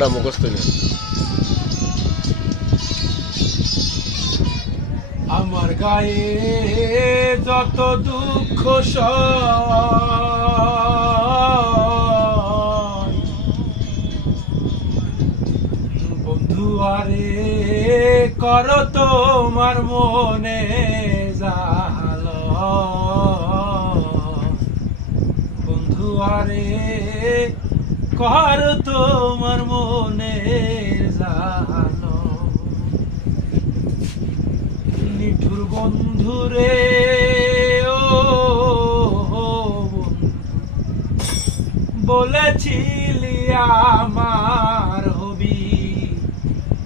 গল্পটা মুখস্থ নেই। আমার গায়ে যত দুঃখ বন্ধু আরে কর তোমার মনে জাল, বন্ধু আরে কর তোমার মনে জাল। নিঠুর বন্ধুরে ও বলেছিলি আমার হবি,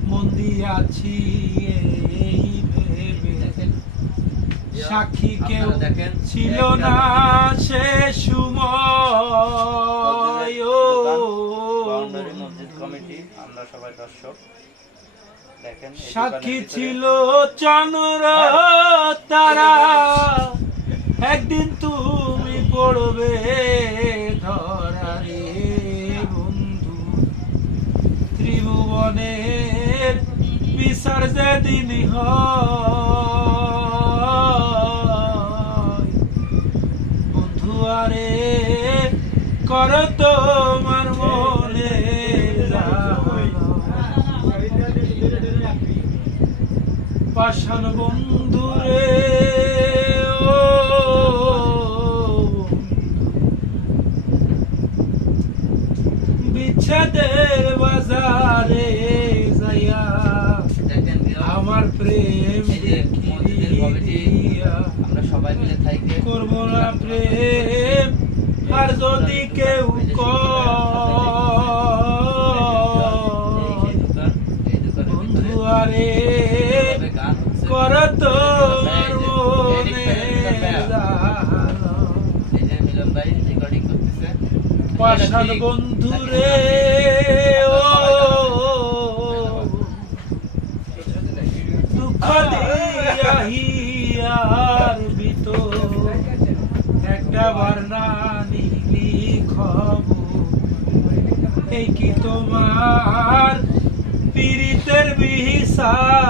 মন দিয়াছি এই ভেবে সাক্ষী কেউ ছিল না সে সময়। আমরা সবাই দর্শক, সাক্ষী ছিল চন্দ্র তারা, একদিন তুমি পড়বে ধরা রে বন্ধু। ত্রিভুবনের বিচার যেদিন হয় বন্ধু আরে কর তোমার মনে পাষাণ বন্ধুরে ও বিচ্ছেদের বাজারে যাইয়া আমার প্রেম আমরা সবাই মিলে থাকি করব না প্রেম আর যদি কেউ বন্ধু আরে কর তোমার মনে জাল। পাষাণ বন্ধুরে ও দুঃখ দিয়া হিয়ার ভিতর একটা বার না নিলি খবর, এই কি তোমার পীড়িতের বিহিসার।